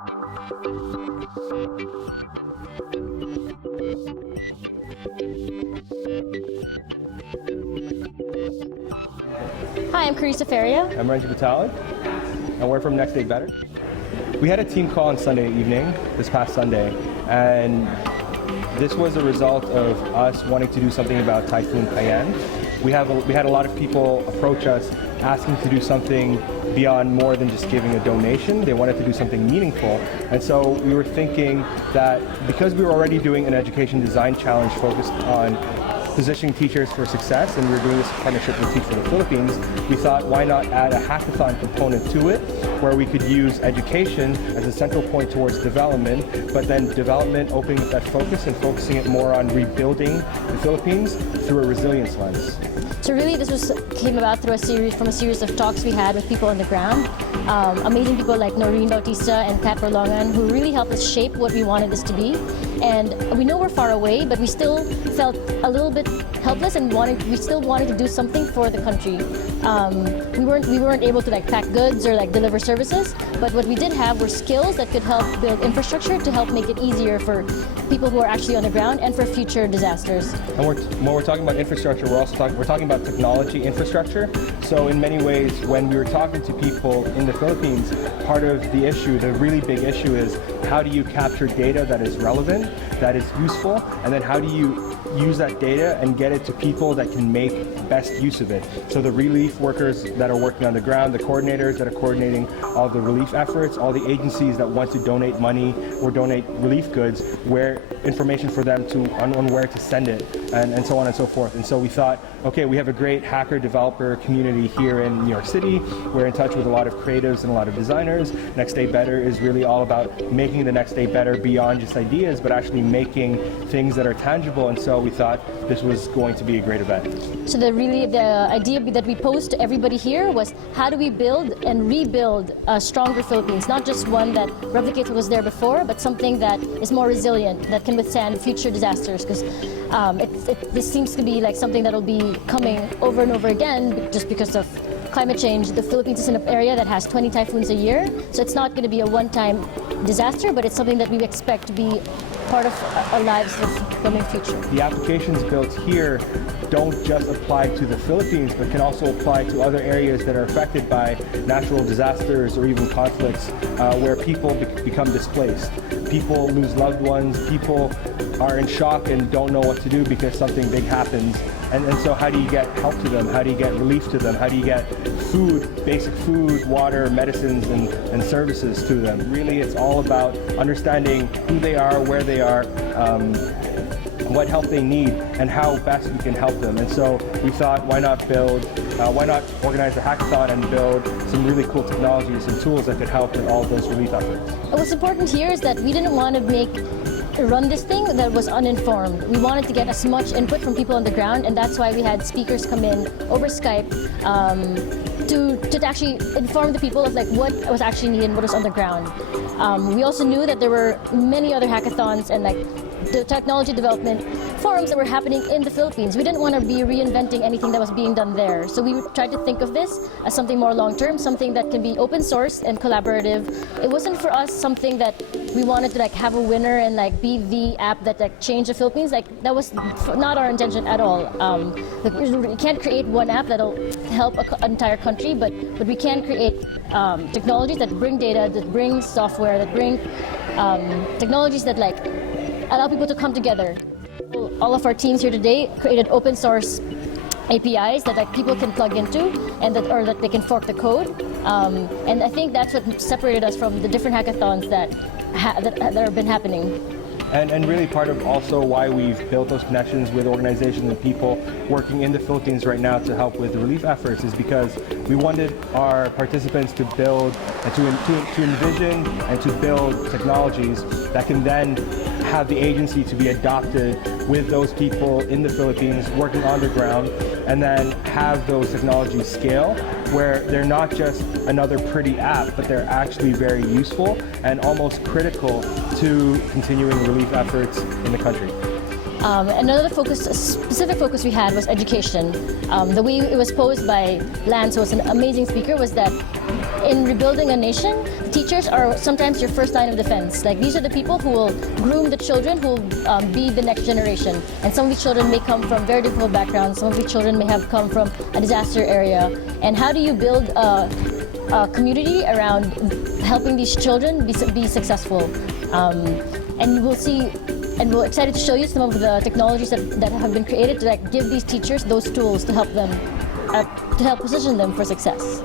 Hi, I'm Carissa Feria. I'm Renjie Batulid, and we're from NextDayBetter. We had a team call on Sunday evening, this past Sunday, and this was a result of us wanting to do something about Typhoon Haiyan. We had a lot of people approach us asking to do something beyond more than just giving a donation. They wanted to do something meaningful. And so we were thinking that because we were already doing an education design challenge focused on positioning teachers for success, and we were doing this partnership with Teach for the Philippines, we thought, why not add a hackathon component to it, where we could use education as a central point towards development, but then development opening up that focus and focusing it more on rebuilding the Philippines through a resilience lens. So really this came about through a series of talks we had with people on the ground. Amazing people like Noreen Bautista and Kat Berlongan, who really helped us shape what we wanted this to be. And we know we're far away, but we still felt a little bit helpless and we still wanted to do something for the country. We weren't able to pack goods or deliver services, but what we did have were skills that could help build infrastructure to help make it easier for people who are actually on the ground and for future disasters. And when we're talking about infrastructure, we're talking about technology infrastructure. So in many ways, when we were talking to people in the Philippines, part of the issue, the really big issue, is how do you capture data that is relevant, that is useful, and then how do you use that data and get it to people that can make best use of it. So the relief workers that are working on the ground, the coordinators that are coordinating all the relief efforts, all the agencies that want to donate money or donate relief goods, where information for them on where to send it, and so on and so forth. And so we thought, okay, we have a great hacker developer community here in New York City. We're in touch with a lot of creatives and a lot of designers. NextDayBetter is really all about making the next day better beyond just ideas, but actually making things that are tangible. And so we thought this was going to be a great event. So the idea that we posed to everybody here was, how do we build and rebuild a stronger Philippines? Not just one that replicates what was there before, but something that is more resilient, that can withstand future disasters. Because this seems to be something that will be coming over and over again just because of climate change. The Philippines is in an area that has 20 typhoons a year, so it's not going to be a one-time disaster, but it's something that we expect to be part of our lives for the coming future. The applications built here don't just apply to the Philippines, but can also apply to other areas that are affected by natural disasters or even conflicts, where people become displaced. People lose loved ones, people are in shock and don't know what to do because something big happens. And so how do you get help to them? How do you get relief to them? How do you get food, basic food, water, medicines, and services to them? Really, it's all about understanding who they are, where they are, what help they need, and how best we can help them. And so we thought, why not organize a hackathon and build some really cool technologies and tools that could help with all of those relief efforts. What's important here is that we didn't want to run this thing that was uninformed. We wanted to get as much input from people on the ground, and that's why we had speakers come in over Skype to actually inform the people of what was actually needed and what was on the ground. We also knew that there were many other hackathons and the technology development forums that were happening in the Philippines. We didn't want to be reinventing anything that was being done there. So we tried to think of this as something more long-term, something that can be open source and collaborative. It wasn't for us something that we wanted to have a winner and be the app that changed the Philippines. That was not our intention at all. We can't create one app that'll help an entire country, but we can create technologies that bring data, that bring software, that bring technologies that allow people to come together. All of our teams here today created open source APIs that people can plug into, and that they can fork the code. And I think that's what separated us from the different hackathons that have been happening. And really part of also why we've built those connections with organizations and people working in the Philippines right now to help with the relief efforts is because we wanted our participants to build and to envision and to build technologies that can then have the agency to be adopted with those people in the Philippines working on the ground, and then have those technologies scale where they're not just another pretty app, but they're actually very useful and almost critical to continuing relief efforts in the country. Another specific focus we had was education. The way it was posed by Lance, who was an amazing speaker, was that in rebuilding a nation, teachers are sometimes your first line of defense. Like, these are the people who will groom the children, who will be the next generation. And some of these children may come from very difficult backgrounds. Some of these children may have come from a disaster area. And how do you build a community around helping these children be successful? And we'll see, and we're excited to show you some of the technologies that have been created to, like, give these teachers those tools to help them, to help position them for success.